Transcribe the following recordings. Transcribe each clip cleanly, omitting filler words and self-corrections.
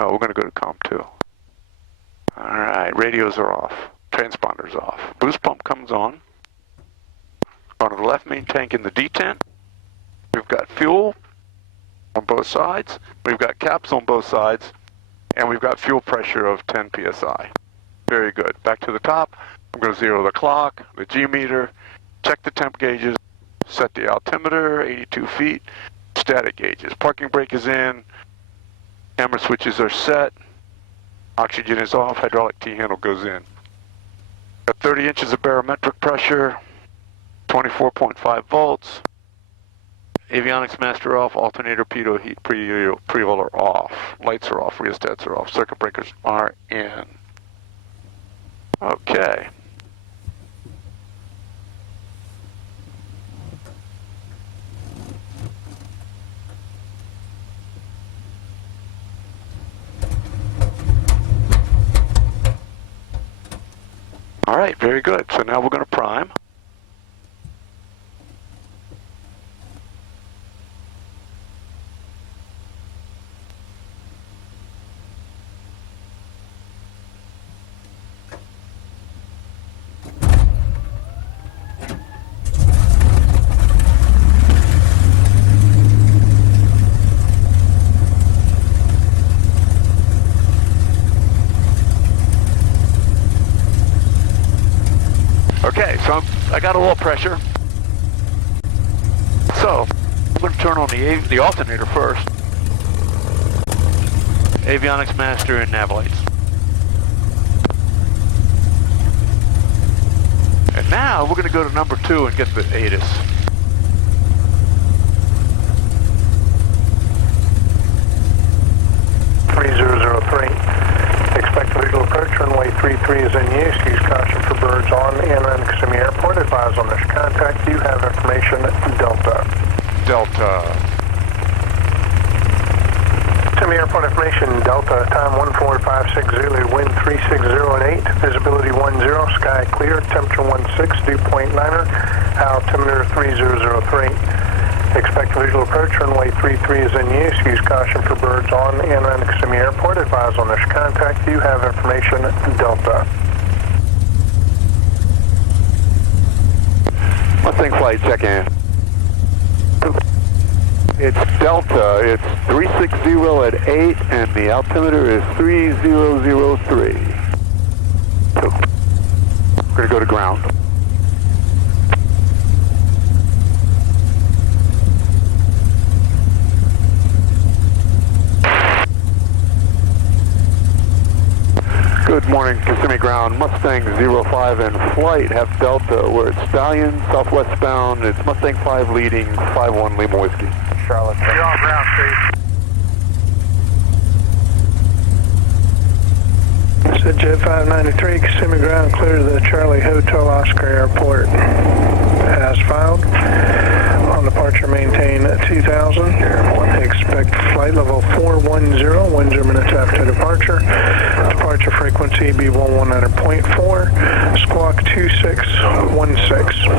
No, we're going to go to COM 2. Alright, radios are off. Transponders off. Boost pump comes on. On the left main tank in the detent. We've got fuel on both sides. We've got caps on both sides. And we've got fuel pressure of 10 psi. Very good. Back to the top. I'm going to zero the clock, the G meter, check the temp gauges, set the altimeter, 82 feet, static gauges. Parking brake is in. Camera switches are set. Oxygen is off. Hydraulic T-handle goes in. Got 30 inches of barometric pressure, 24.5 volts. Avionics master off, alternator, pitot, heat, preheat are off. Lights are off, rheostats are off, circuit breakers are in. Okay. All right, very good. So now we're going to prime. Okay, so I got a little pressure. So I'm going to turn on the alternator first. Avionics master and nav lights. And now we're going to go to number 2 and get the ATIS. Expect visual approach, runway 33 is in use. Use caution for birds on and on Kissimmee Airport. Advise on this contact. You have information Delta. Delta. Kissimmee Airport information Delta. Time 14560, wind 360 and 8. Visibility 10, sky clear. Temperature 16, dew point 9er. Altimeter 3003. Expect visual approach, runway 33 is in use. Use caution for birds on and on Kissimmee Airport. Advise on this contact. You have information Delta. Mustang flight, check in. It's Delta. It's 360 at 8 and the altimeter is 3003. So, we're going to go to ground. Good morning, Kissimmee ground. Mustang 05 in flight, have Delta. We're at Stallion, southwest bound. It's Mustang 5 leading, 5-1 Lima Whiskey. Charlotte. You're on ground, Steve. Said Jet 593, Kissimmee ground, clear to the Charlie Hotel Oscar Airport. As filed. On departure, maintain 2000. Expect flight level 410, 10 minutes after departure. Departure frequency be 119.4, squawk 2616.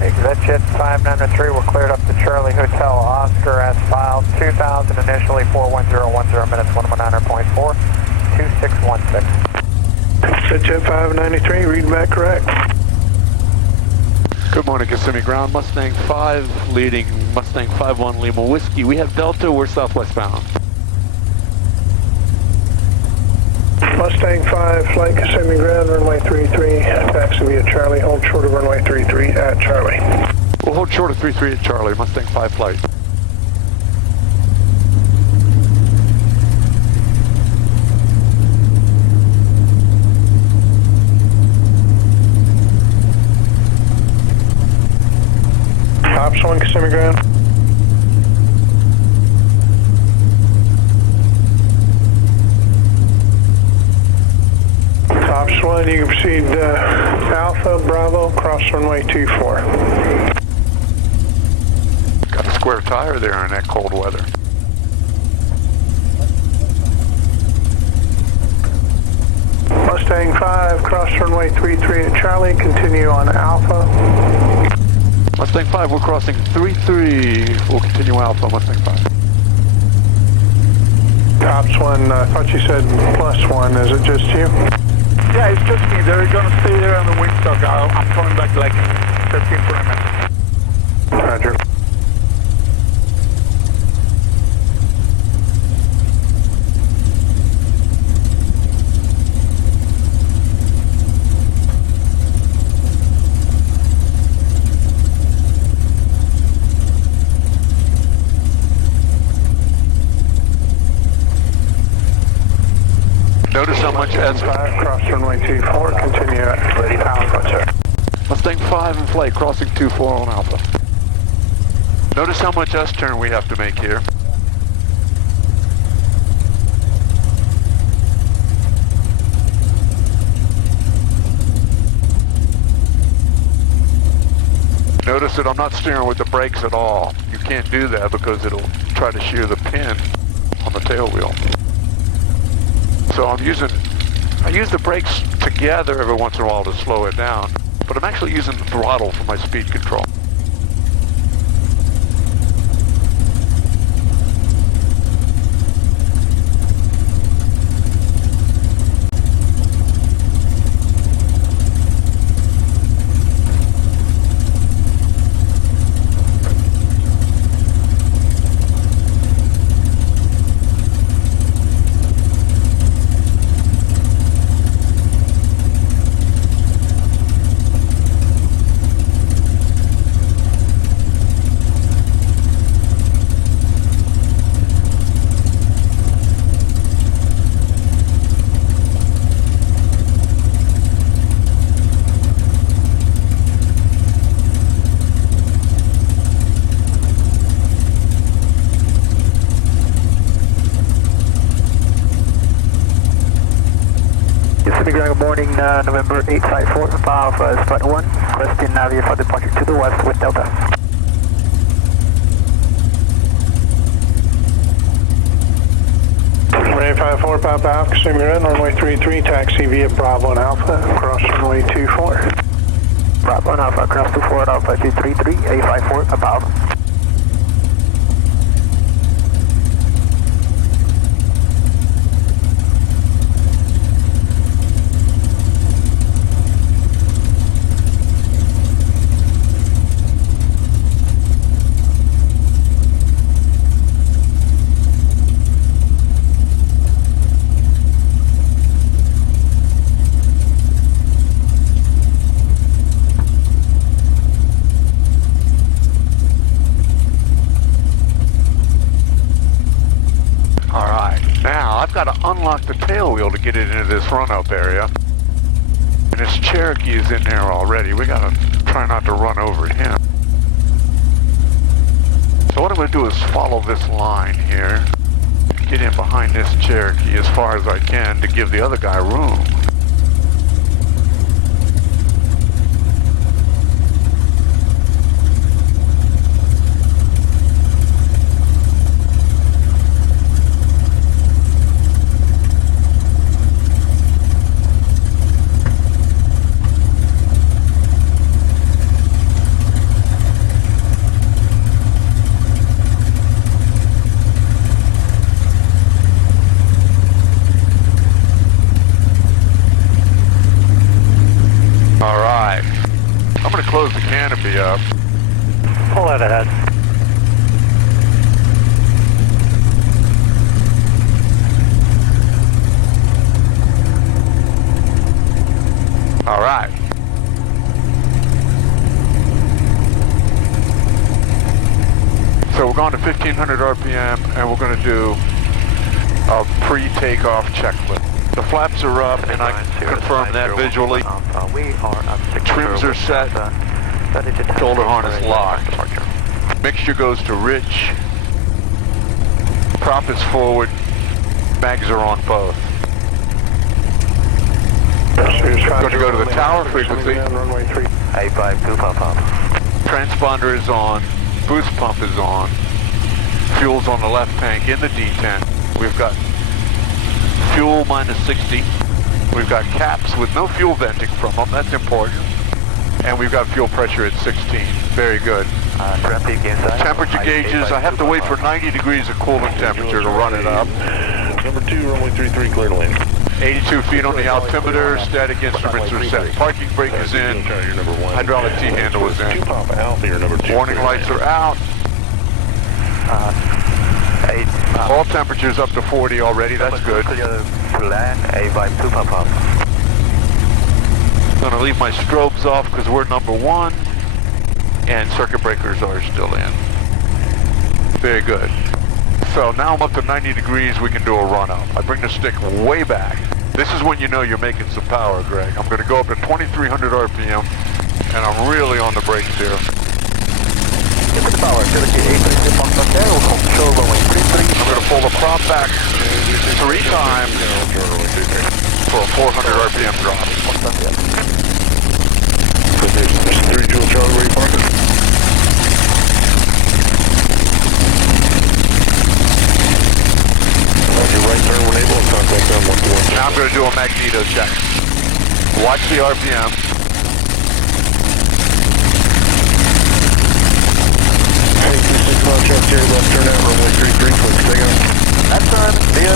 Exit Jet 593, we're cleared up to Charlie Hotel Oscar as filed. 2000 initially, 410, 10 minutes, 119.4, 2616. Jet 593, read back correct. Good morning, Kissimmee ground. Mustang 5 leading, Mustang 5-1 Lima Whiskey. We have Delta, we're southwest bound. Mustang 5, flight Kissimmee ground, runway 33, taxi via Charlie, hold short of runway 33 at Charlie. We'll hold short of 33 at Charlie, Mustang 5 flight. Tops 1, Kissimmee ground. Tops 1, you can proceed Alpha, Bravo, cross runway 24. Got a square tire there in that cold weather. Mustang 5, cross runway 33 at Charlie, continue on Alpha. Mustang 5, we're crossing 33. We'll continue Alpha, Mustang 5. Ops 1, I thought you said +1. Is it just you? Yeah, it's just me. They're gonna stay there on the wingstock. I'm coming back like 15, 20 minutes. Roger. Notice how much S... 5, cross runway 24, continue at 30 pounds, watch out. Mustang 5 in flight, crossing 24 on Alpha. Notice how much S-turn we have to make here. Notice that I'm not steering with the brakes at all. You can't do that because it'll try to shear the pin on the tail wheel. So I use the brakes together every once in a while to slow it down, but I'm actually using the throttle for my speed control. Good morning, November 854, Alpha is flight 1, requesting Navia for departure to the west with Delta. Runway 54, Papa Alpha, Kissimmee Ground, runway 33, taxi via Bravo and Alpha, cross runway 24. Bravo and Alpha, cross 24 at Alpha 233, 854, above. I've got to unlock the tail wheel to get it into this run-up area. And this Cherokee is in there already. We got to try not to run over him. So what I'm going to do is follow this line here. Get in behind this Cherokee as far as I can to give the other guy room. I'm going to close the canopy up. Pull that ahead. All right. So we're going to 1500 RPM and we're going to do a pre-takeoff checklist. The flaps are up and I confirm that visually. Trims are set, shoulder harness locked. Mixture goes to rich, prop is forward, mags are on both. Going to go to the tower frequency. 852 pop. Transponder is on, boost pump is on, fuel's on the left tank in the D10. We've got fuel minus 60. We've got caps with no fuel venting from them, that's important. And we've got fuel pressure at 16, very good. Temperature gauges, I have to wait for 90 degrees of cooling temperature to run it up. Number 2, runway 33, clear to land. 82 feet on the altimeter, static instruments are set. Parking brake is in, hydraulic T-handle is in. 2 Papa Alpha, your number 2. Warning lights are out. All temperatures up to 40 already, that's good. Land, A-Vibe 2 Papa. Gonna leave my strobes off because we're number 1, and circuit breakers are still in. Very good. So now I'm up to 90 degrees, we can do a run-up. I bring the stick way back. This is when you know you're making some power, Greg. I'm going to go up to 2,300 RPM, and I'm really on the brakes here. Get the power, I'm going to pull the prop back 3 times for a 400 RPM drop. 3 Jewel Charlie, where you parking? Your right turn when able, contact them 121. Now I'm going to do a magneto check. Watch the RPM. Hey, 26 check here, left turn out, runway 33, clear to take off. That turn, via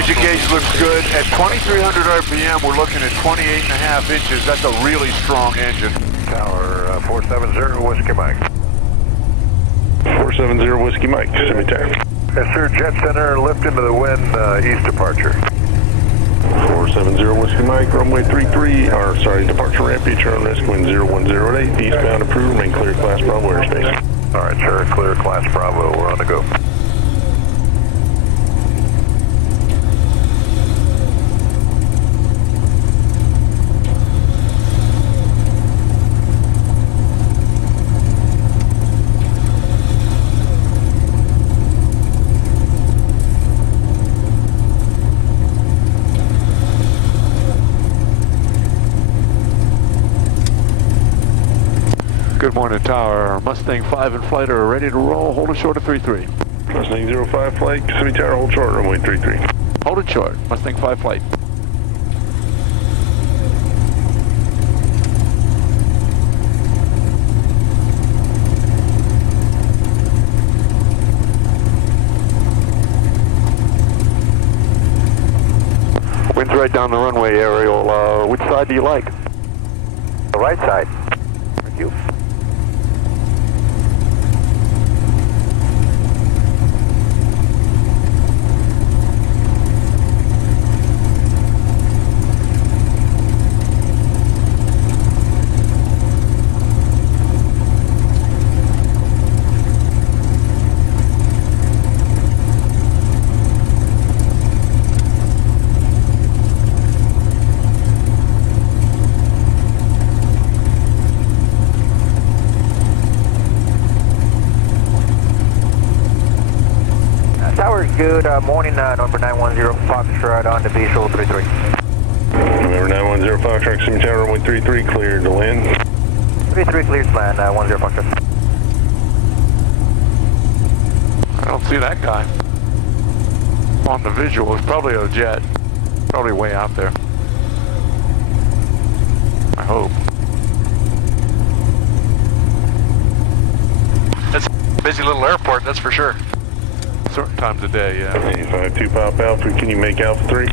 Engine gauge looks good. At 2,300 RPM, we're looking at 28.5 inches. That's a really strong engine. Tower 470, Whiskey Mike. 470 Whiskey Mike, Kissimmee Tower. Yes, sir. Jet center, lift into the wind, east departure. 470 Whiskey Mike, runway 33, or sorry, departure ramp, beach on risk, wind 0108, eastbound approved, remain clear class Bravo airspace. All right, sir. Clear class Bravo. We're on the go. Good morning, Tower. Mustang 5 and flight are ready to roll. Hold it short of 33. Mustang 05 flight, Kissimmee Tower, hold short, runway 33. Hold it short. Mustang 5 flight. Wind's right down the runway, Ariel. Which side do you like? The right side. Thank you. Good morning, number 910 Foxtrot on the visual 33. Number 910 Foxtrot, Kissimmee Tower, runway 33, cleared to land. 33 cleared to land, 10 Foxtrot. I don't see that guy on the visual. It's probably a jet. Probably way out there. I hope. It's a busy little airport, that's for sure. Certain times of day, yeah. 852 Pop Alpha, can you make Alpha 3?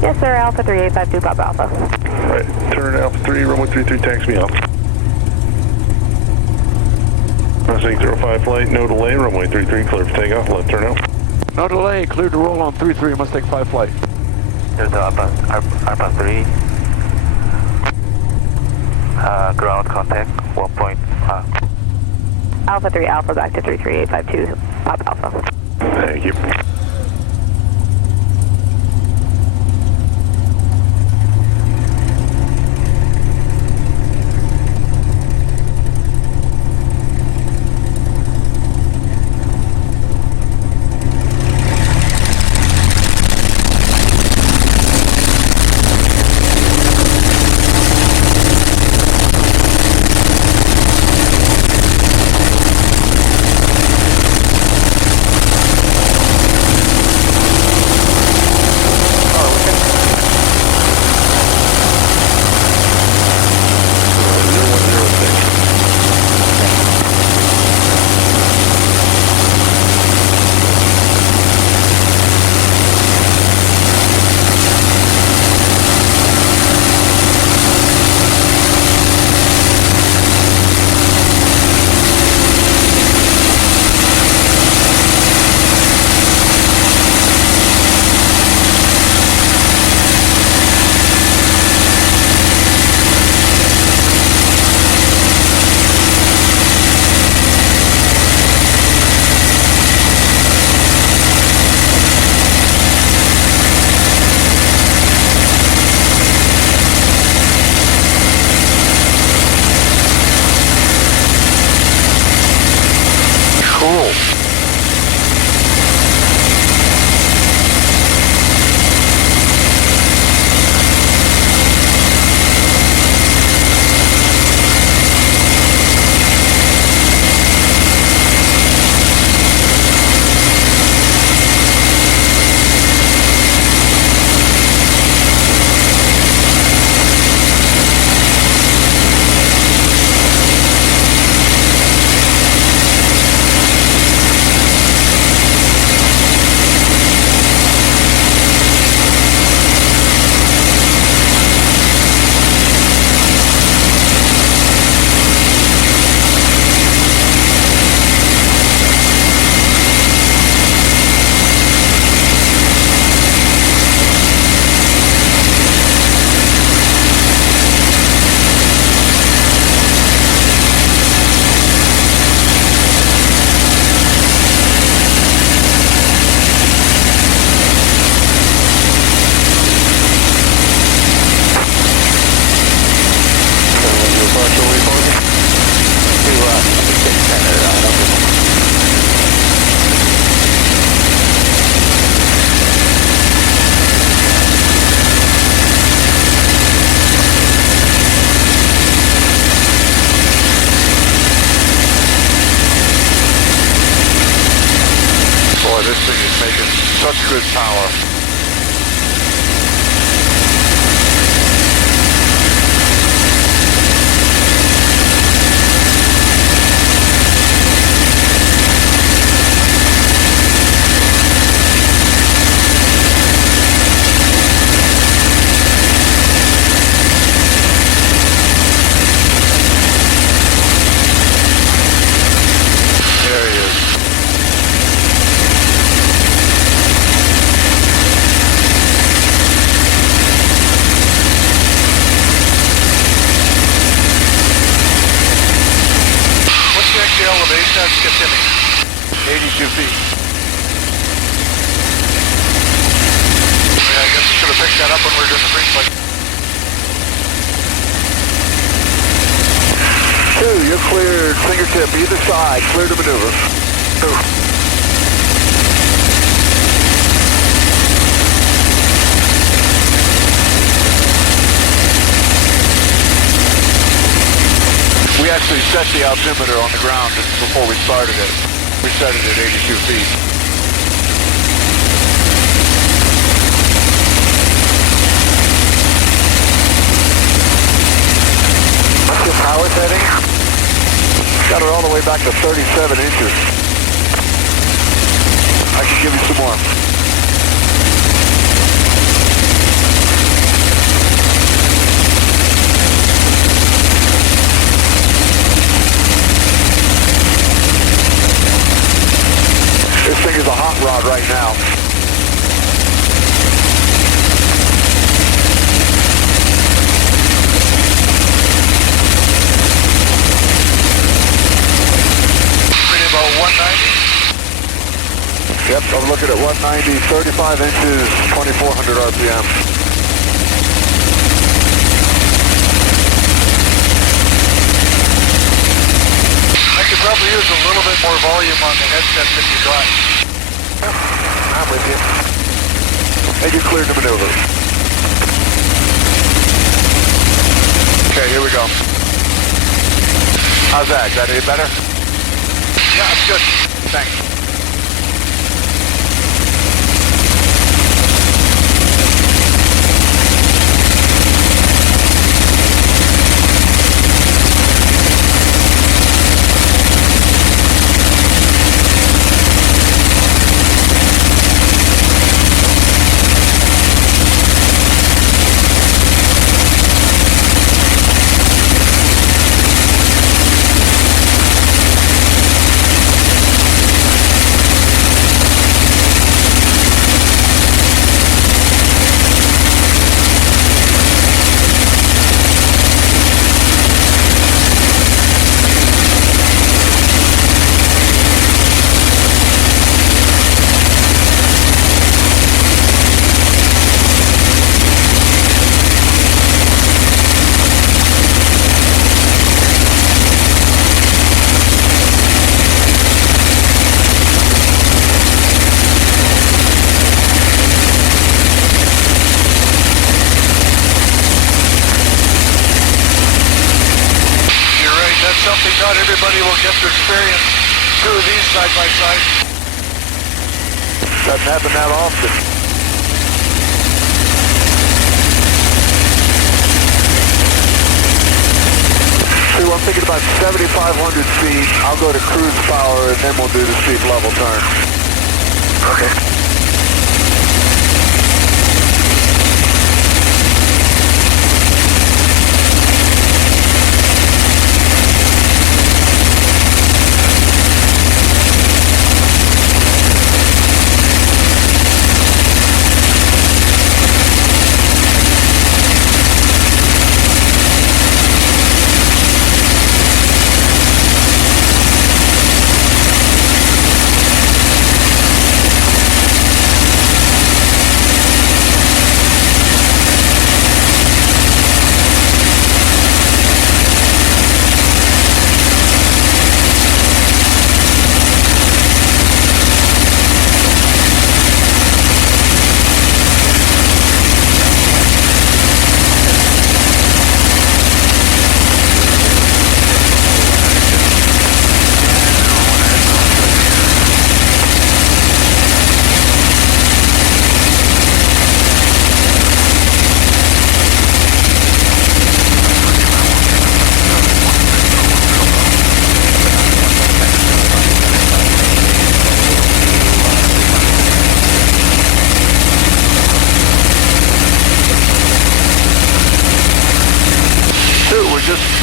Yes, sir. Alpha 3, 852 Pop Alpha. Right, turn Alpha 3, runway 33, taxi me off. Mustang 05 flight, no delay, runway 33, clear for takeoff, left turn out. No delay, cleared to roll on 33, Mustang 5 flight. There's Alpha 3. Ground contact, 1.5. Alpha 3, Alpha back to 33852 Pop Alpha. Thank you. good power. There he is. What's the extra elevation at Kissimmee? 82 feet. Yeah, I guess we should have picked that up when we were doing the pre-flight. 2, you're cleared. Fingertip either side. Clear to maneuver. 2. We actually set the altimeter on the ground before we started it. We set it at 82 feet. What's your power setting? Got it all the way back to 37 inches. I can give you some more. This thing is a hot rod right now. Pretty about 190? Yep, I'm looking at 190, 35 inches, 2400 RPM. I could probably use a little bit more volume on the headset that you got. I'm with you. And you're cleared to maneuver. Okay, here we go. How's that? Is that any better? Yeah, it's good. Thanks. Something not everybody will get to experience. 2 of these side by side. Doesn't happen that often. See, I'm thinking about 7,500 feet. I'll go to cruise power and then we'll do the steep level turn. Okay.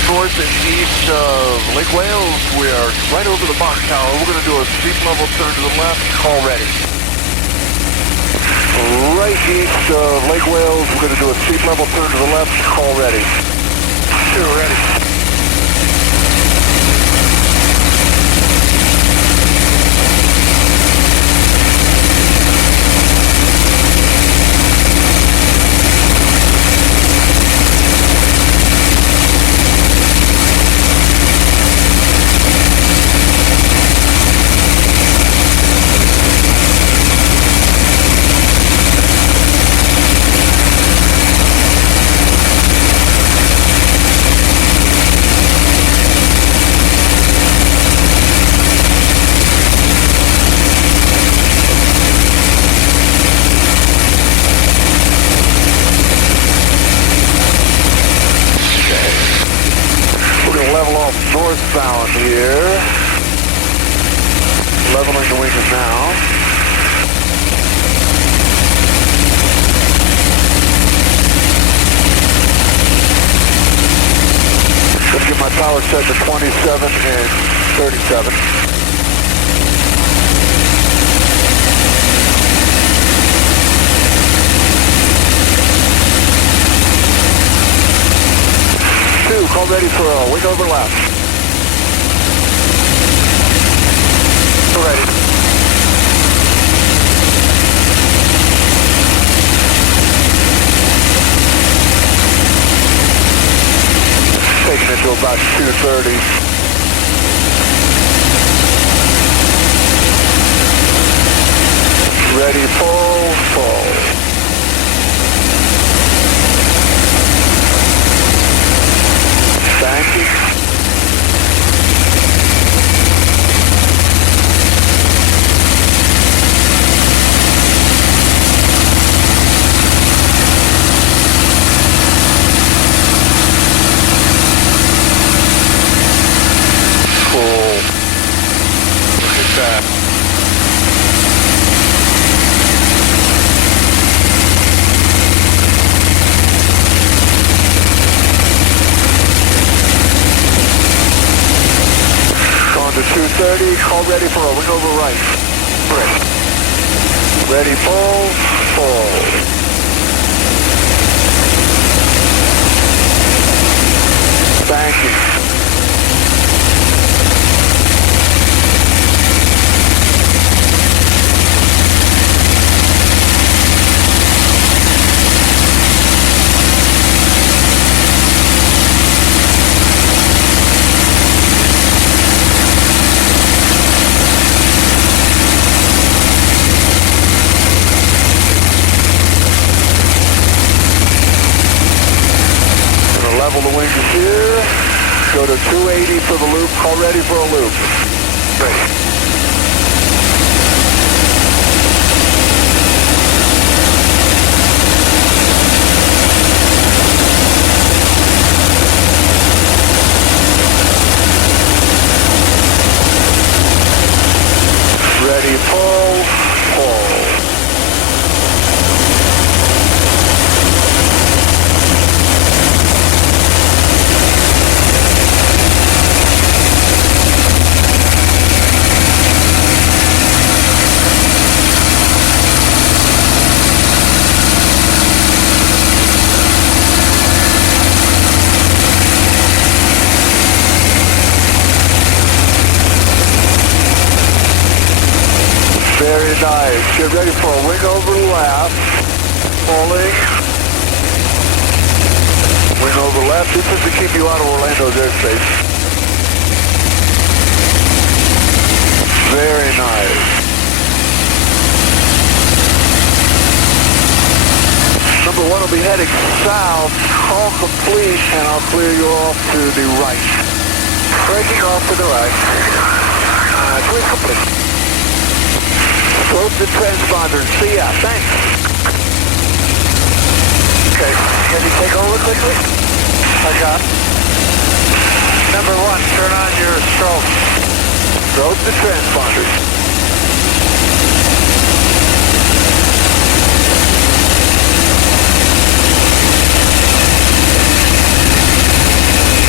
north and east of Lake Wales. We are right over the box tower. We're going to do a steep level turn to the left. Call ready. Right east of Lake Wales. We're going to do a steep level turn to the left. Call ready. 2 ready. Northbound here. Leveling the wings now. Gonna get my power set to 27 and 37. Call ready for a wing over left. Ready. Taking it to about 230. Ready, full. Thank you. Cool. Look at that. To 230, call ready for a wing over right. Ready. Ready, full. Thank you. Level the wings here. Go to 280 for the loop. Call ready for a loop. Ready. Ready, full. Very nice. Get ready for a wing over left. Pulling. Wing over left. This is to keep you out of Orlando's airspace. Very nice. Number 1 will be heading south. Call complete, and I'll clear you off to the right. Breaking off to the right. Clear complete. Slope the transponder. See ya. Thanks. Okay. Can you take over quickly? I got. Number 1, turn on your strobe. Strobe the transponder.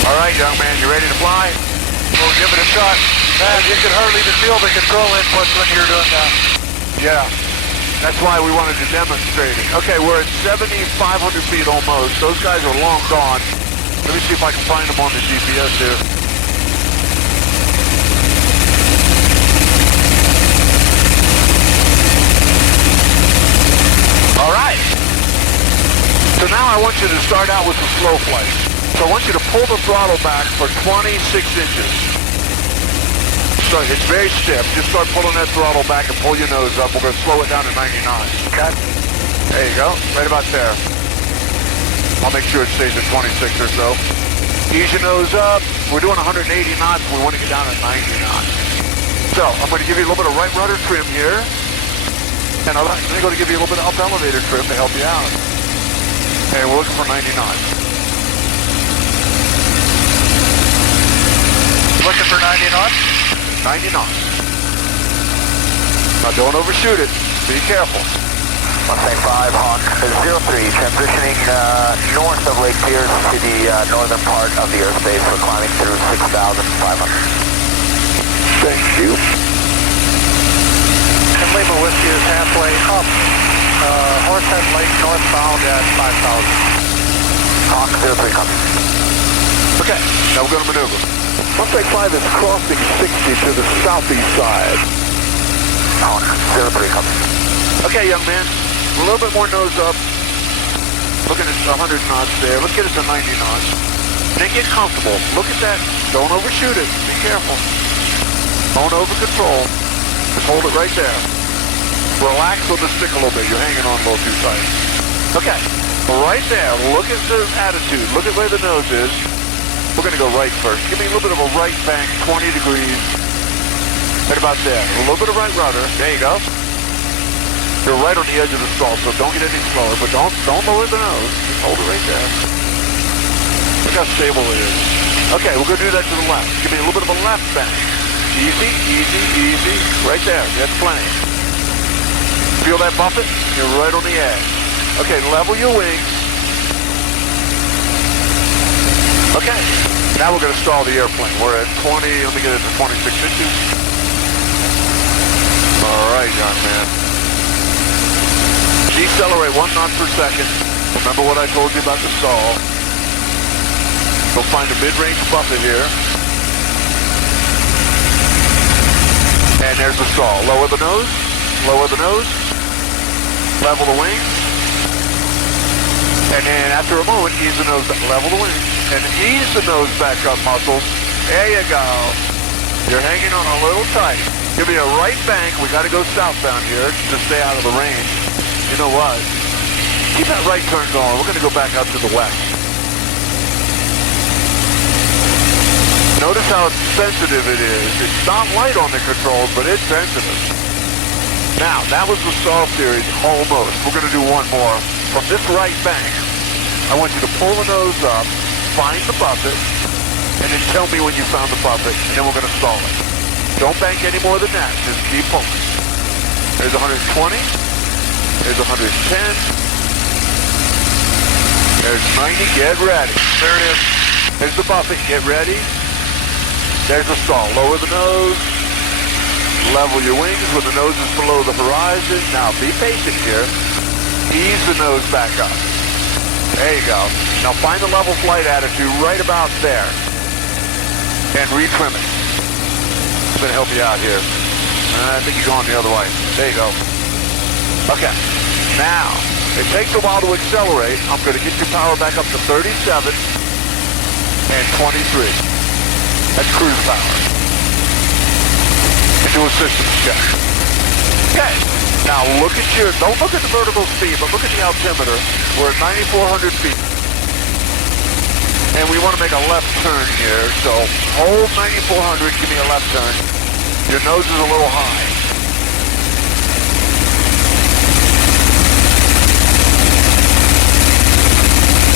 All right, young ready to fly? We'll give it a shot. Man, you can hardly even feel the control inputs when you're doing that. Yeah, that's why we wanted to demonstrate it. Okay, we're at 7,500 feet almost. Those guys are long gone. Let me see if I can find them on the GPS here. All right. So now I want you to start out with the slow flight. So I want you to pull the throttle back for 26 inches. So it's very stiff. Just start pulling that throttle back and pull your nose up. We're going to slow it down to 99. Okay. There you go. Right about there. I'll make sure it stays at 26 or so. Ease your nose up. We're doing 180 knots. We want to get down to 90 knots. So I'm going to give you a little bit of right rudder trim here. And I'm going to give you a little bit of up elevator trim to help you out. And we're looking for 90 knots. Looking for 90 knots? 90 knots. Now don't overshoot it. Be careful. Mustang 5, Hawk 03, transitioning north of Lake Pierce to the northern part of the airspace. We're climbing through 6,500. Thank you. And Lima Whiskey is halfway up. Horsehead Lake northbound at 5,000. Hawk 03 coming. Okay, now we're going to maneuver. Mustang 5 is crossing 60 to the southeast side. Hawk 03 coming. Okay, young man. A little bit more nose up. Looking at 100 knots there. Let's get it to 90 knots. Then get comfortable. Look at that. Don't overshoot it. Be careful. Don't over control. Just hold it right there. Relax with the stick a little bit. You're hanging on a little too tight. Okay. Right there. Look at the attitude. Look at where the nose is. We're going to go right first. Give me a little bit of a right bank, 20 degrees. Right about there. A little bit of right rudder. There you go. You're right on the edge of the stall, so don't get any slower, but don't lower the nose. Just hold it right there. Look how stable it is. Okay, we're going to do that to the left. Give me a little bit of a left bank. Easy, easy, easy. Right there. That's plenty. Feel that buffet? You're right on the edge. Okay, level your wings. Okay, now we're going to stall the airplane. We're at 20, let me get it to 26 inches. All right, young man. Decelerate 1 knot per second. Remember what I told you about the stall. We'll find a mid-range buffet here. And there's the stall. Lower the nose. Lower the nose. Level the wings. And then after a moment, ease the nose back. Level the wings. And ease the nose back up, muscles. There you go. You're hanging on a little tight. Give me a right bank. We got to go southbound here to stay out of the range. You know what? Keep that right turn going. We're going to go back up to the west. Notice how sensitive it is. It's not light on the controls, but it's sensitive. Now, that was the stall series, almost. We're going to do one more. From this right bank, I want you to pull the nose up, find the buffet, and then tell me when you found the buffet, and then we're going to stall it. Don't bank any more than that. Just keep pulling. There's 120. There's 110. There's 90. Get ready. There it is. There's the buffet. Get ready. There's the stall. Lower the nose. Level your wings when the nose is below the horizon. Now be patient here. Ease the nose back up. There you go. Now find the level flight attitude right about there. And retrim it. I'm going to help you out here. I think you're going the other way. There you go. Okay. Now, it takes a while to accelerate. I'm going to get your power back up to 37 and 23. That's cruise power. And do a systems check. Okay. Now look at don't look at the vertical speed, but look at the altimeter. We're at 9,400 feet. And we want to make a left turn here, so hold 9,400, give me a left turn. Your nose is a little high.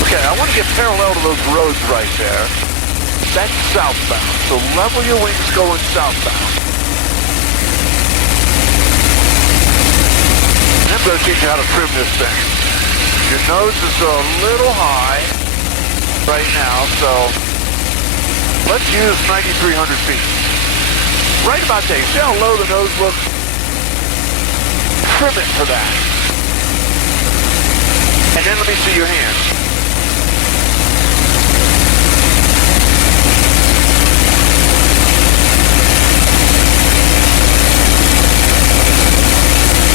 Okay, I want to get parallel to those roads right there. That's southbound, so level your wings going southbound. I'm going to teach you how to trim this thing. Your nose is a little high right now, so Let's use 9,300 feet. Right about there. See how low the nose looks? Trim it for that. And then let me see your hands.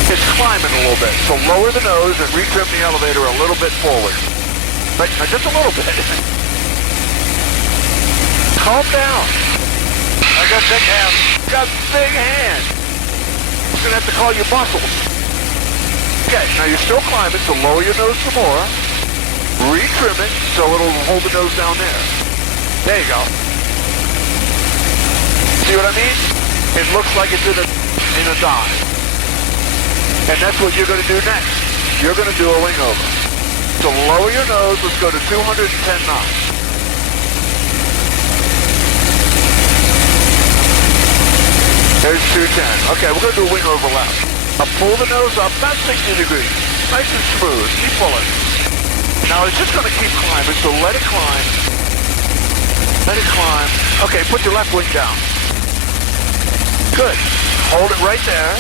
It's climbing a little bit, so lower the nose and retrim the elevator a little bit forward. Right, just a little bit. Calm down. I got big hands. Got big hands. I'm gonna have to call your muscles. Okay, now you're still climbing, so lower your nose some more. Retrim it so it'll hold the nose down there. There you go. See what I mean? It looks like it's in a dive. And that's what you're going to do next. You're going to do a wing over. So lower your nose. Let's go to 210 knots. There's 210. Okay, we're going to do a wing over left. Now pull the nose up, about 60 degrees. Nice and smooth. Keep pulling. Now it's just going to keep climbing, so let it climb. Let it climb. Okay, put your left wing down. Good. Hold it right there.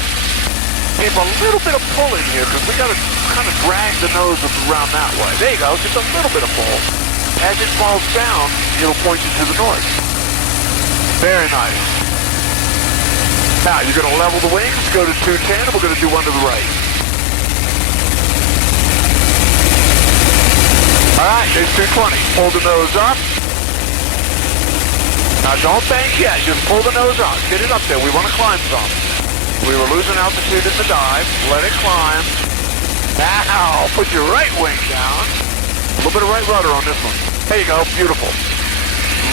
Keep a little bit of pull in here because we got to kind of drag the nose around that way. There you go, just a little bit of pull. As it falls down, it'll point you to the north. Very nice. Now you're going to level the wings, go to 210, and we're going to do one to the right. All right, there's 220. Pull the nose up. Now don't bank yet, just pull the nose up. Get it up there, we want to climb some. We were losing altitude in the dive. Let it climb. Now, put your right wing down. A little bit of right rudder on this one. There you go. Beautiful.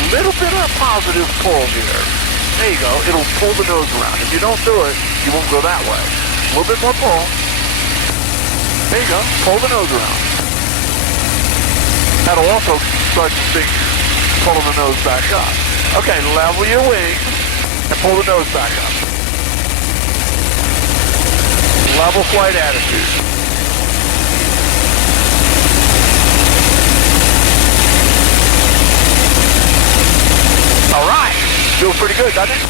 Little bit of positive pull here. There you go. It'll pull the nose around. If you don't do it, you won't go that way. A little bit more pull. There you go. Pull the nose around. That'll also start to think pulling the nose back up. Okay, level your wings and pull the nose back up. Level flight attitude. All right. Feels pretty good, doesn't it?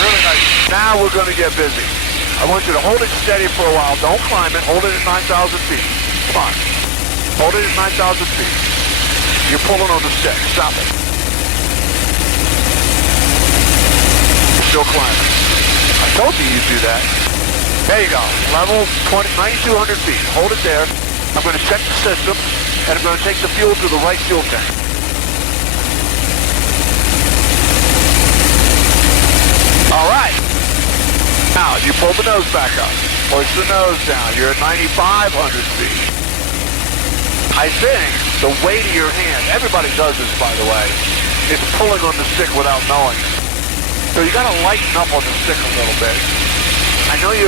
Really nice. Now we're going to get busy. I want you to hold it steady for a while. Don't climb it. Hold it at 9,000 feet. Come on. Hold it at 9,000 feet. You're pulling on the stick. Stop it. Still climbing. I told you you'd do that. There you go. Level 9,200 feet. Hold it there. I'm going to check the system, and I'm going to take the fuel to the right fuel tank. All right. Now, you pull the nose back up. Push the nose down. You're at 9,500 feet. I think the weight of your hand, everybody does this, by the way, is pulling on the stick without knowing it. So you got to lighten up on the stick a little bit. I know it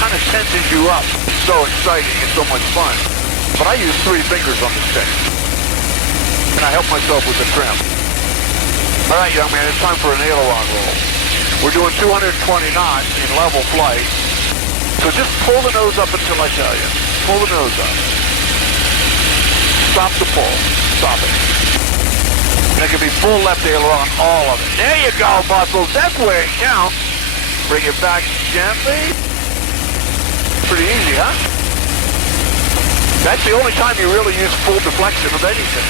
kind of tenses you up. It's so exciting. It's so much fun. But I use 3 fingers on the stick. And I help myself with the trim. All right, young man, it's time for an aileron roll. We're doing 220 knots in level flight. So just pull the nose up until I tell you. Pull the nose up. Stop the pull. Stop it. That can be full left aileron, all of it. There you go, muscles. That's where it counts. Bring it back gently. Pretty easy, huh? That's the only time you really use full deflection of anything.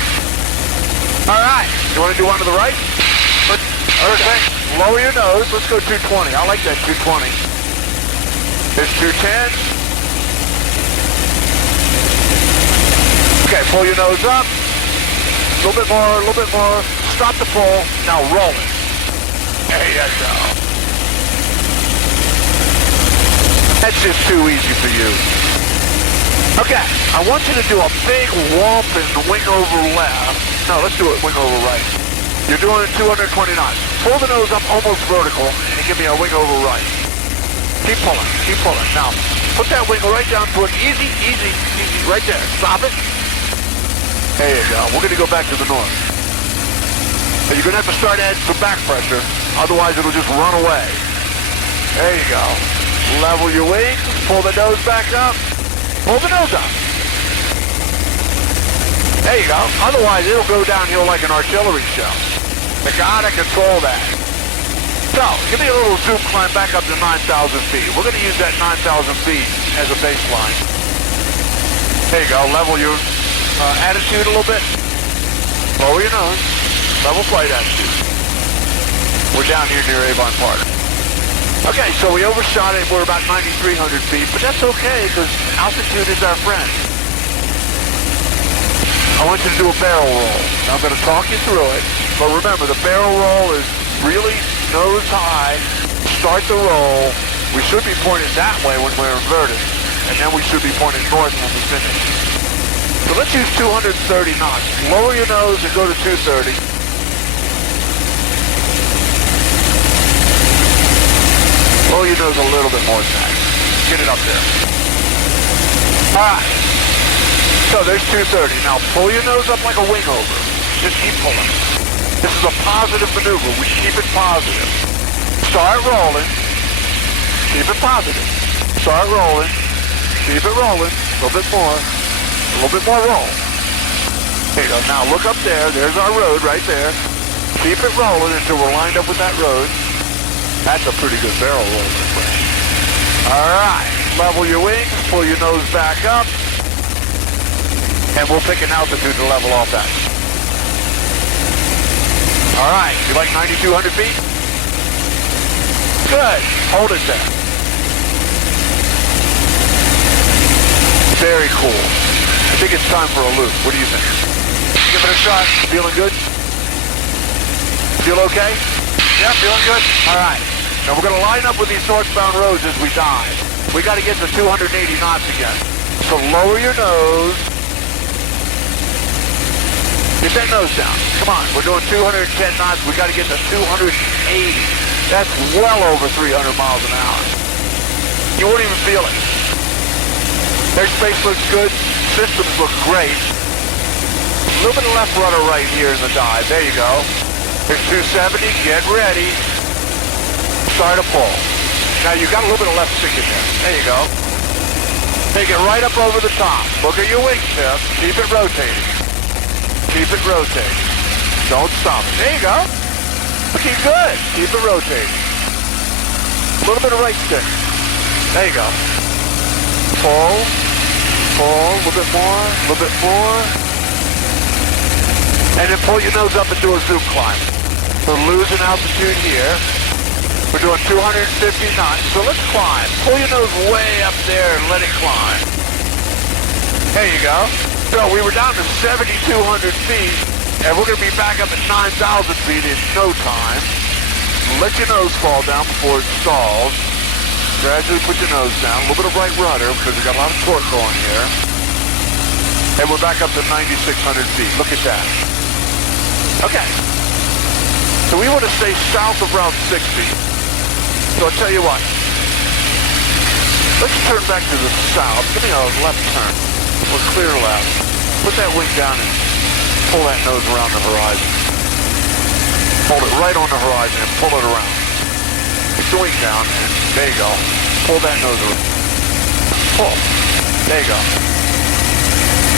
All right. You want to do one to the right? Okay. Lower your nose. Let's go 220. I like that 220. There's 210. Okay, pull your nose up. A little bit more, a little bit more. Stop the pull. Now roll it. There you go. That's just too easy for you. Okay, I want you to do a big whomp and wing over left. No, let's do it wing over right. You're doing it 220 knots. Pull the nose up almost vertical and give me a wing over right. Keep pulling, keep pulling. Now, put that wing right down to it. Easy, easy, easy. Right there. Stop it. There you go. We're going to go back to the north. But you're going to have to start adding some back pressure. Otherwise, it'll just run away. There you go. Level your wings. Pull the nose back up. Pull the nose up. There you go. Otherwise, it'll go downhill like an artillery shell. They gotta control that. So, give me a little zoom climb back up to 9,000 feet. We're gonna use that 9,000 feet as a baseline. There you go, level your attitude a little bit. Lower your nose, level flight attitude. We're down here near Avon Park. Okay, so we overshot it, we're about 9,300 feet, but that's okay, because altitude is our friend. I want you to do a barrel roll. Now I'm going to talk you through it, but remember, the barrel roll is really nose high, start the roll. We should be pointed that way when we're inverted, and then we should be pointed north when we finish. So let's use 230 knots. Lower your nose and go to 230. Blow your nose a little bit more than that. Get it up there. All right. So there's 230. Now pull your nose up like a wing over. Just keep pulling. This is a positive maneuver. We keep it positive. Start rolling. Keep it positive. Start rolling. Keep it rolling. A little bit more. A little bit more roll. There you go. Now look up there. There's our road right there. Keep it rolling until we're lined up with that road. That's a pretty good barrel roll, my friend. All right, level your wings, pull your nose back up, and we'll pick an altitude to level off that. All right, you like 9,200 feet? Good, hold it there. Very cool. I think it's time for a loop. What do you think? Give it a shot. Feeling good? Feel okay? Yeah, feeling good? All right. Now we're going to line up with these northbound roads as we dive. We got to get to 280 knots again. So lower your nose. Get that nose down. Come on, we're doing 210 knots. We got to get to 280. That's well over 300 miles an hour. You won't even feel it. Airspace looks good. Systems look great. A little bit of left rudder right here in the dive. There you go. There's 270. Get ready. Start a pull. Now you got a little bit of left stick in there. There you go. Take it right up over the top. Look at your wingtip. Keep it rotating. Keep it rotating. Don't stop it. There you go. Looking good. Keep it rotating. A little bit of right stick. There you go. Pull. Pull. A little bit more. A little bit more. And then pull your nose up and do a zoom climb. We're losing altitude here. We're doing 250 knots, so let's climb. Pull your nose way up there and let it climb. There you go. So we were down to 7,200 feet, and we're going to be back up at 9,000 feet in no time. Let your nose fall down before it stalls. Gradually put your nose down. A little bit of right rudder, because we've got a lot of torque going here. And we're back up to 9,600 feet. Look at that. Okay. So we want to stay south of Route 60. So I'll tell you what, let's turn back to the south. Give me a left turn. We're clear left. Put that wing down and pull that nose around the horizon. Hold it right on the horizon and pull it around. Put the wing down. There you go. Pull that nose around. Pull. There you go.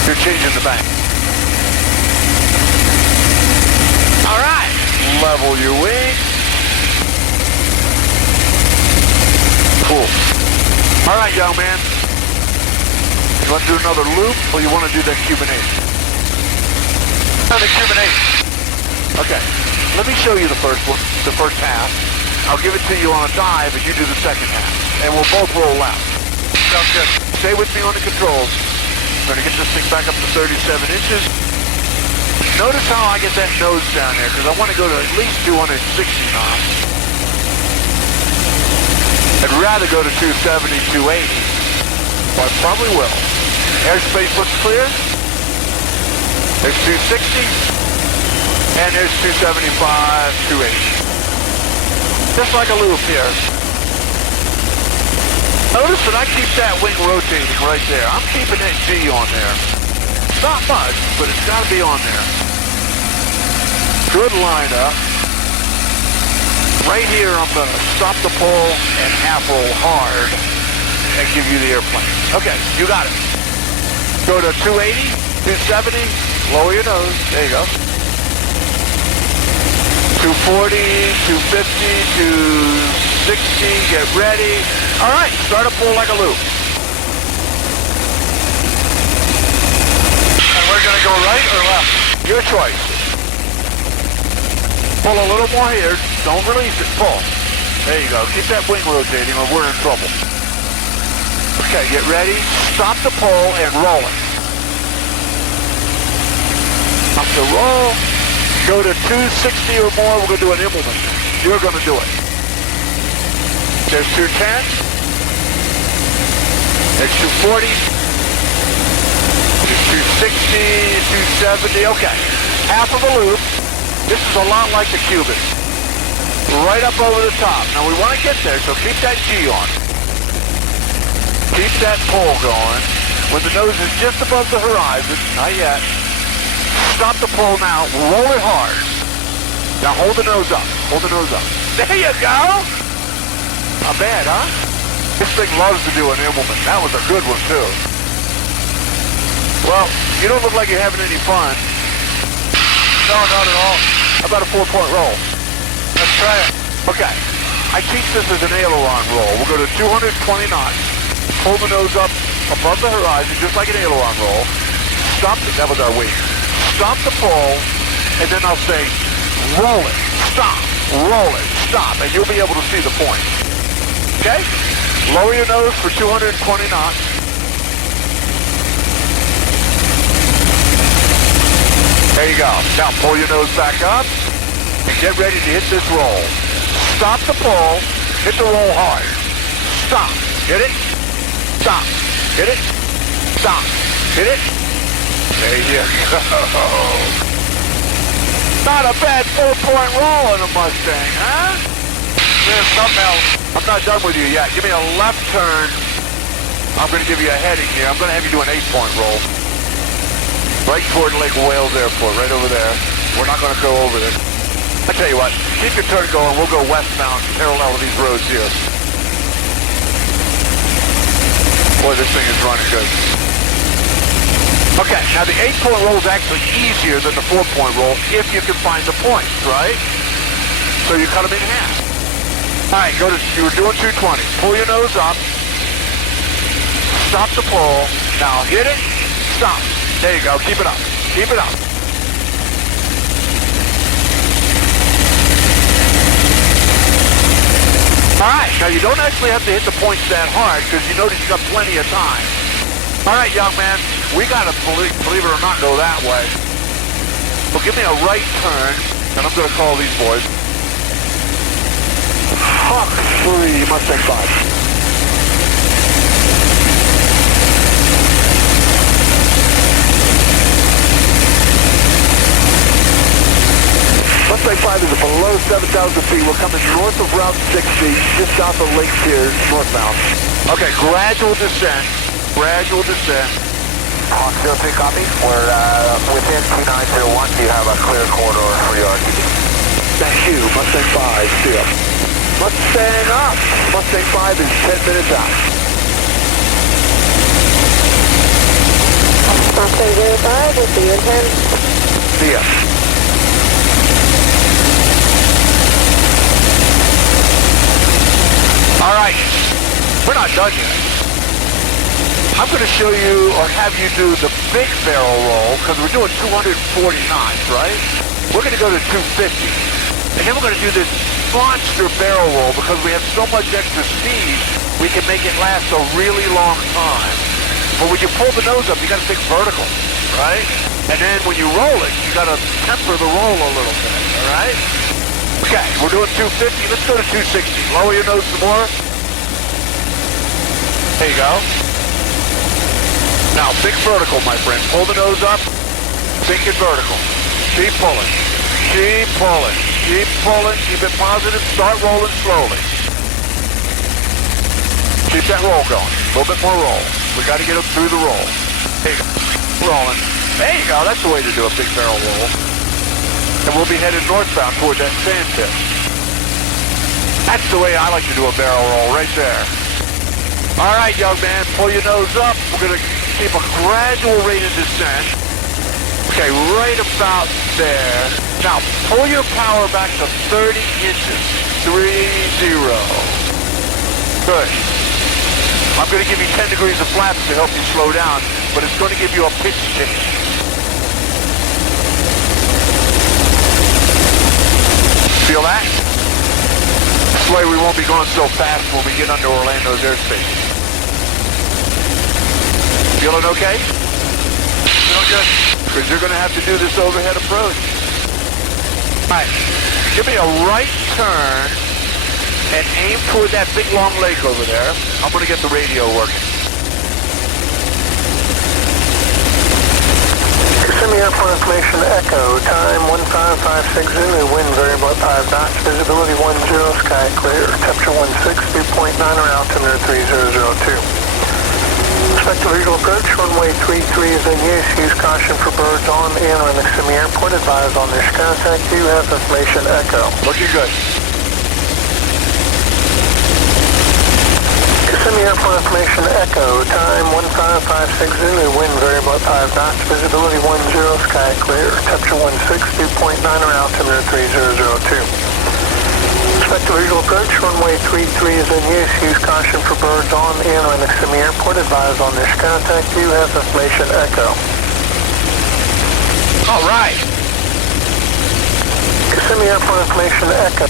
You're changing the bank. All right. Level your wing. Cool. All right, young man. You want to do another loop, or you want to do that Cuban 8? No, the Cuban 8. Okay. Let me show you the first one, the first half. I'll give it to you on a dive, and you do the second half. And we'll both roll out. Sounds good. Stay with me on the controls. I'm going to get this thing back up to 37 inches. Notice how I get that nose down there, because I want to go to at least 260 knots. I'd rather go to 270, 280. Well, I probably will. Airspace looks clear. There's 260. And there's 275, 280. Just like a loop here. Notice that I keep that wing rotating right there. I'm keeping that G on there. Not much, but it's got to be on there. Good lineup. Right here, I'm going to stop the pull and half roll hard and give you the airplane. Okay, you got it. Go to 280, 270, lower your nose. There you go. 240, 250, 260, get ready. All right, start to pull like a loop. And we're going to go right or left? Your choice. Pull a little more here. Don't release it. Pull. There you go. Keep that wing rotating or we're in trouble. Okay, get ready. Stop the pull and roll it. Stop the roll. Go to 260 or more. We're going to do an implement. You're going to do it. There's 210. There's 240. There's 260, 270. Okay. Half of a loop. This is a lot like the Cuban. Right up over the top. Now we want to get there, so keep that G on. Keep that pull going. When the nose is just above the horizon, not yet. Stop the pull now. Roll it hard. Now hold the nose up. Hold the nose up. There you go. Not bad, huh? This thing loves to do an implement. That was a good one, too. Well, you don't look like you're having any fun. No, not at all. How about a 4-point roll? Let's try it. Okay. I teach this as an aileron roll. We'll go to 220 knots. Pull the nose up above the horizon, just like an aileron roll. Stop the, that was our weight. Stop the pull, and then I'll say, roll it, stop, roll it, stop, and you'll be able to see the point. Okay? Lower your nose for 220 knots. There you go. Now pull your nose back up, and get ready to hit this roll. Stop the pull, hit the roll hard. Stop, hit it, stop, hit it, stop, hit it. There you go. Not a bad 4-point roll in a Mustang, huh? There's something else. I'm not done with you yet. Give me a left turn. I'm going to give you a heading here. I'm going to have you do an 8-point roll. Right toward Lake Wales Airport, right over there. We're not going to go over this. I tell you what, keep your turn going. We'll go westbound, parallel to these roads here. Boy, this thing is running good. Okay, now the 8-point roll is actually easier than the 4-point roll if you can find the points, right? So you cut them in half. All right, go to, you were doing 220. Pull your nose up. Stop the pull. Now hit it. Stop. There you go. Keep it up. Keep it up. All right, now you don't actually have to hit the points that hard because you notice you got plenty of time. All right, young man, we got to, believe it or not, go that way. Well, give me a right turn, and I'm going to call these boys. Hawk 3, Mustang 5. Mustang 5 is below 7,000 feet. We're coming north of Route 60, just south of Lake Piers, northbound. Okay, gradual descent. Gradual descent. Hawk 03, copy. We're within 2901. Do you have a clear corridor for your RTB? Thank you, Mustang 5, see ya. Mustang up. Mustang 5 is 10 minutes out. Mustang 05, we'll see you in 10. See ya. All right, we're not done yet. I'm going to show you, or have you do the big barrel roll, because we're doing 240 knots, right? We're going to go to 250. And then we're going to do this monster barrel roll, because we have so much extra speed, we can make it last a really long time. But when you pull the nose up, you got to think vertical, right? And then when you roll it, you got to temper the roll a little bit, all right? Okay, we're doing 250. Let's go to 260. Lower your nose some more. There you go. Now, big vertical, my friend. Pull the nose up. Think it vertical. Keep pulling. Keep pulling. Keep pulling. Keep it positive. Start rolling slowly. Keep that roll going. A little bit more roll. We got to get them through the roll. There you go. Rolling. There you go. That's the way to do a big barrel roll. And we'll be headed northbound toward that sand pit. That's the way I like to do a barrel roll, right there. All right, young man, pull your nose up. We're going to keep a gradual rate of descent. Okay, right about there. Now, pull your power back to 30 inches. 30. Good. I'm going to give you 10 degrees of flaps to help you slow down, but it's going to give you a pitch change. Feel that? This way we won't be going so fast when we get under Orlando's airspace. Feeling okay? Feeling good? Because you're going to have to do this overhead approach. All right, give me a right turn and aim toward that big long lake over there. I'm going to get the radio working. Kissimmee Airport information echo, time 1556 Zulu, wind variable at 5 knots, visibility 10, sky clear, temperature 16, dew point 9 or altimeter 3002. Expect a visual approach, runway 33 is in use caution for birds on and around the Kissimmee Airport, advise on this contact, you have information echo. Looking good. Kissimmee Airport information echo, time 1556 Zulu, wind variable at 5 knots, visibility 10, sky clear, temperature 16, dew point 9 or altimeter 3002. Expect a visual approach, runway 33 is in use caution for birds on and around the Kissimmee Airport, advise on this contact, you have information echo. All right. Kissimmee Airport information echo.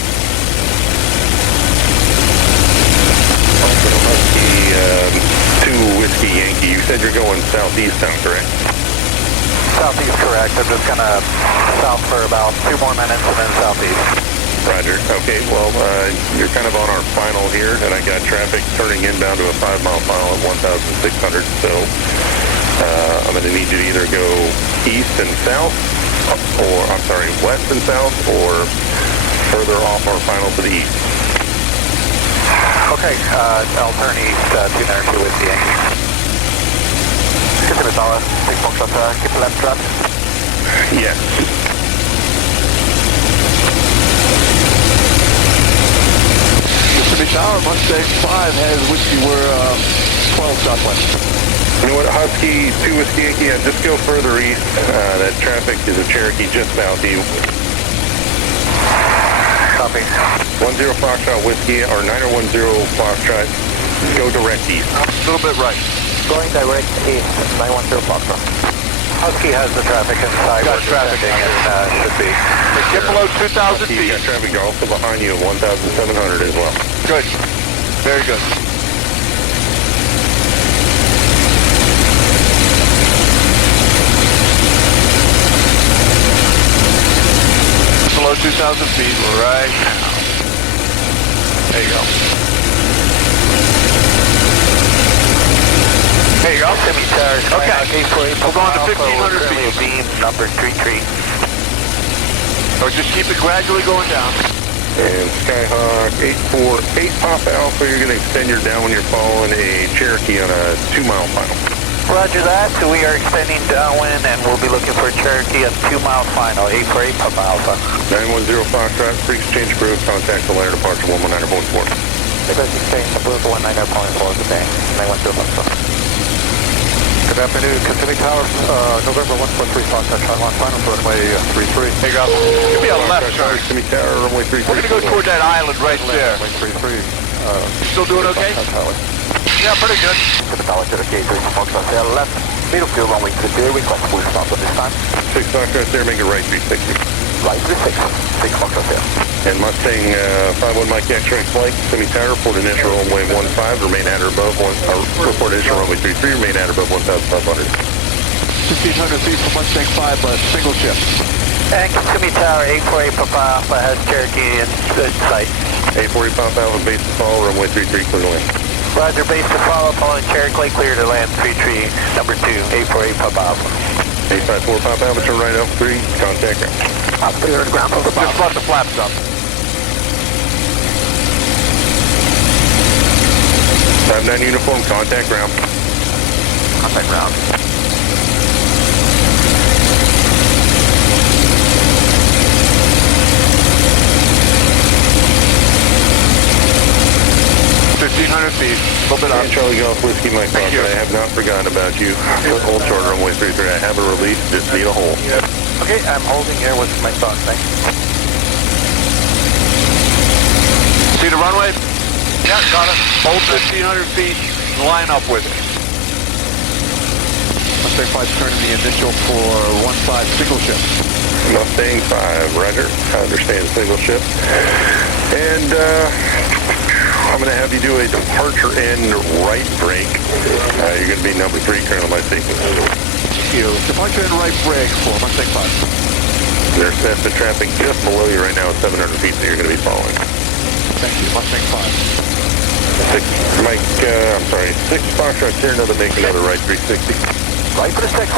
Two Whiskey Yankee, you said you're going southeast now, correct? Southeast, correct. I'm just going to south for about 2 more minutes and then southeast. Roger. Okay, well, you're kind of on our final here, and I got traffic turning inbound to a 5-mile final at 1,600, so I'm going to need you to either go east and south, or, I'm sorry, west and south, or further off our final to the east. Okay, I'll turn east, 292 with the Yankee. Kissimmee Tower, 6 Foxtrot, keep left trap. Yes. Kissimmee Tower, Mustang 5 has whiskey, we're 12 southwest. You know what, Husky, 2 Whiskey Yankee, just go further east. That traffic is a Cherokee just south of you. Copy. 10 Foxtrot Whiskey, or 910 Foxtrot, go direct east. A little bit right. Going direct east, 910 Foxtrot. Husky has the traffic inside. Got traffic in and should be. Get below 2,000 You feet. got traffic also behind you at 1,700 as well. Good. Very good. Below 2,000 feet right now. There you go. There you go. Kissimmee Tower. Okay. We're going to 1,500 feet. Beam number 33. Or just keep it gradually going down. And Skyhawk 848 Pop Alpha, you're going to extend your down when you're following a Cherokee on a 2-mile final. Roger that. So we are extending downwind and we'll be looking for Cherokee at 2-mile final. 848 Papa Alpha. 910 Foxtrot, free exchange approved, contact the layer departure 119.4. Because exchange approved 119.4 today. 910 Foxtrot. Good afternoon, Kissimmee Tower, November 143 Foxtrot, Taiwan final, runway 33. There you go. Give me a left turn. Kissimmee Tower, runway 33. We're going to go toward that island right there. Runway 33. You still doing okay? Yeah, pretty good. Kissimmee Tower, Cherokee, 3 Foxtrot, there left. Middle field, runway 33, request full stop at this time. 6 Foxtrot there, make it right 360. Right 36, 6 Foxtrot there. And Mustang 51 Mike X-ray flight, Kissimmee Tower, report initial runway 15, remain at or above, report initial runway 33, remain at or above 1,500. 1,500 feet from Mustang 5, single shift. And Kissimmee Tower, 848 Papa Alpha has Cherokee in sight. 840 Pop Alpha, base to fall, runway 33, clear to land. Roger, base to follow, following Cherokee, clear to land, 33, number 2, 848 Papa Alpha. 854 Pop Alpha, turn right Alpha 3, contact ground. Clear to ground over Just brought the flaps up. 59 uniform, contact ground. Contact ground. $1,500 feet, a little bit up. And Charlie Golf Whiskey Mike Fox, I have not forgotten about you. Hold short runway 33. I have a release, just need a hold. Okay, I'm holding here with my thoughts, thanks. See the runway? Yeah, got it. Hold 1,500 feet, line up with it. Mustang 5 turning the initial for 15 single ship. Mustang 5, roger. I understand single ship. And I'm going to have you do a departure end right brake. You're going to be number 3 current on my sequence. Thank you. Departure and right brake for Mustang 5. There's the traffic just below you right now at 700 feet that you're going to be following. Thank you, Mustang 5. 6 Foxtrot, here another, make another right 360. Right for the 6.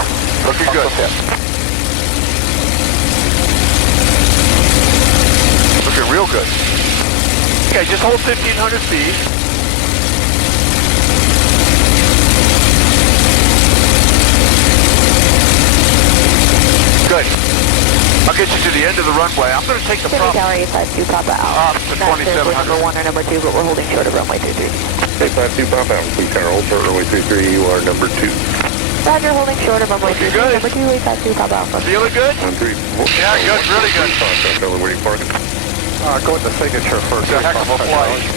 Looking good. Looking real good. Okay, just hold 1,500 feet. Good. I'll get you to the end of the runway. I'm going to take the Kissimmee prop Tower 852 Papa up out. to Not sure if we're 2,700. number 1 or number 2, but we're holding short of runway 23. 852 pop out, please tower, hold short runway 33, you are number 2. Roger, holding short of runway Looking 23, good. number 2, 852 Papa Alpha. Feeling good? 1 3 4. Yeah, good, really good. Where are you parking? Go with the signature first. It's a heck of a flight.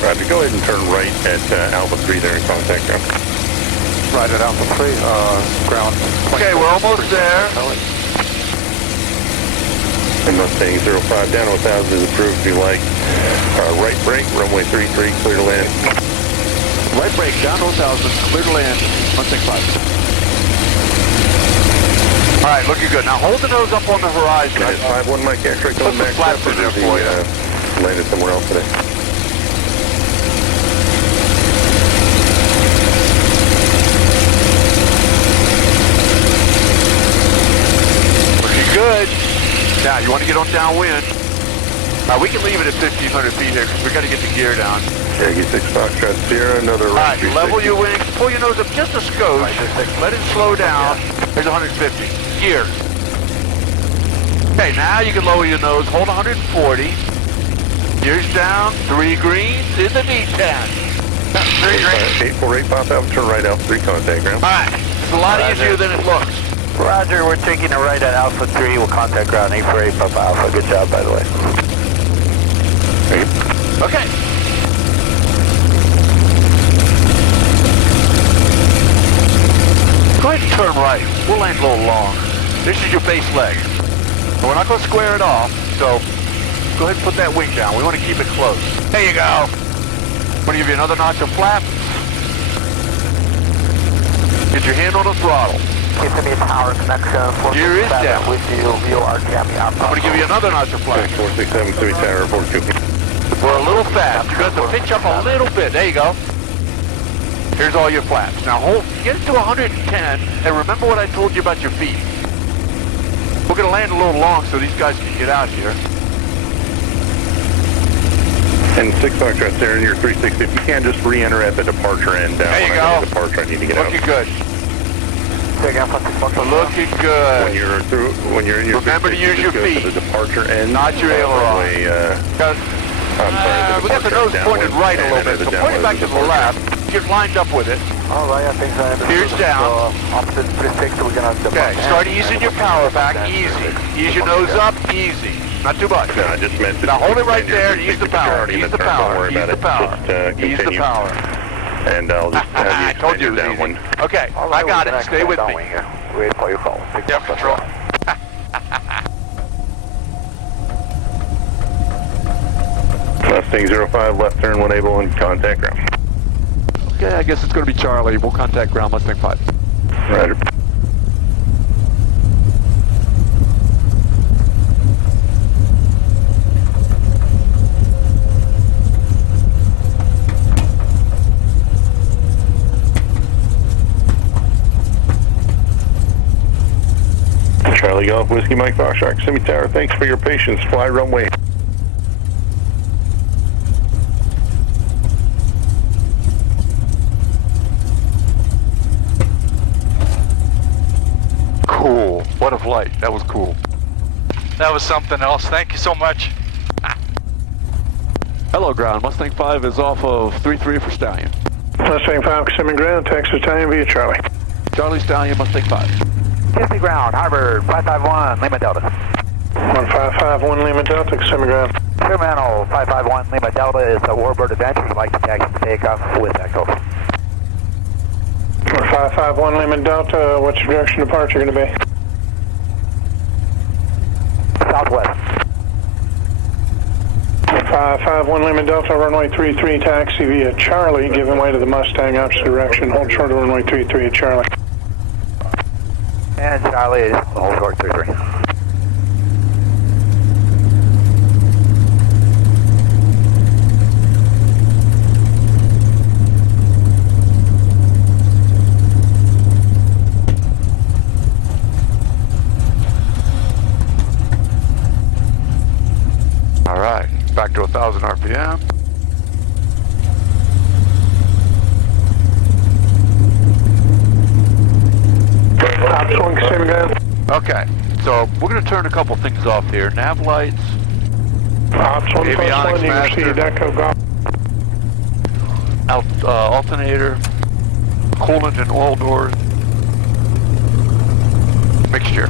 Roger, go ahead and turn right at Alpha 3 there in contact ground. Right at Alpha 3, ground. Okay, we're almost there. And Mustang 05 down to 1,000 is approved if you like. Right brake, runway 33, clear to land. Right brake down to 1,000, clear to land, Mustang 5. All right, looking good. Now hold the nose up on the horizon. Guys, 5-1 Mike X-ray coming Put back. some flaps in there for you. Landed somewhere else today. Looking good. Now, you want to get on downwind. We can leave it at 1,500 feet here because we got to get the gear down. Yankee 6 Foxtrot Sierra, another All right right, level your wings, pull your nose up just a skosh, let it slow down. There's 150. Gear. Okay, now you can lower your nose, hold 140. Gears down, 3 greens in the D10. 3 greens. 848 pop out, turn right out 3 contact ground. All right, it's a lot easier than it looks. Roger, we're taking a right at Alpha 3. We'll contact ground 848 Papa Alpha. Good job, by the way. Okay. Go ahead and turn right. We'll land a little long. This is your base leg. But we're not going to square it off, so go ahead and put that wing down. We want to keep it close. There you go. Want to give you another notch of flap? Get your hand on the throttle. Kissimmee Tower connection. Gear is down. With you, VORTM. I'm going to give you another notch of flap. 467 Kissimmee Tower, 42. We're a little fast. You're going to have to pitch up a little bit. There you go. Here's all your flaps. Now hold, get it to 110, and remember what I told you about your feet. We're going to land a little long so these guys can get out here. And 6 Foxtrot Sierra, you're 360. If you can, just re-enter at the departure end. There you when go. I go to departure, I need to get out. Looking good. Looking When good. you're through, when you're in your Remember to use your go feet. to the departure end. Not your aileron. Runway, Because I'm sorry, we got the nose pointed right a little bit, so point it back to the left. Get lined up with it. All right, I think I Here's down. Opposite 36, so we're going to... Okay, start easing your power back. Easy. Ease your nose up. Easy. Not too much. No, I just meant to... Now hold it right there and You're ease the power. 360, Ease the Don't power. worry Ease about the it. power. Just Ease the continue. power. And I'll just have you I told you it was down easy. one. Okay, I got it. Stay with me. Wait for your call. Yep, control. Mustang 05, left turn, 1 able, and contact ground. Okay, I guess it's going to be Charlie. We'll contact ground Mustang 5. Roger. Charlie Golf Whiskey Mike Foxtrot Kissimmee Tower, thanks for your patience. Fly runway. Cool. What a flight. That was cool. That was something else. Thank you so much. Hello, ground. Mustang 5 is off of 33 for Stallion. Mustang 5, Kissimmee ground, Texas Italian via Charlie. Charlie Stallion, Mustang 5. Kissimmee ground, Harvard, 551, Lima Delta. 1551 Lima Delta, Kissimmee ground. Sacramento, 551 Lima Delta is a Warbird Adventure. Would like to taxi and take off with Echo. 551 Lima Delta, what's your direction of departure going to be? Southwest. 551 Lima Delta, runway 33, taxi via Charlie, giving way to the Mustang, opposite direction, hold short of runway 33 at Charlie. And Charlie is hold short 33. All right, back to 1,000 RPM. Upswing, Kissimmee ground. Okay, so we're going to turn a couple things off here. Nav lights, Upswing, Avionics +1, you master. proceed Echo Golf. alternator, coolant and oil doors, mixture.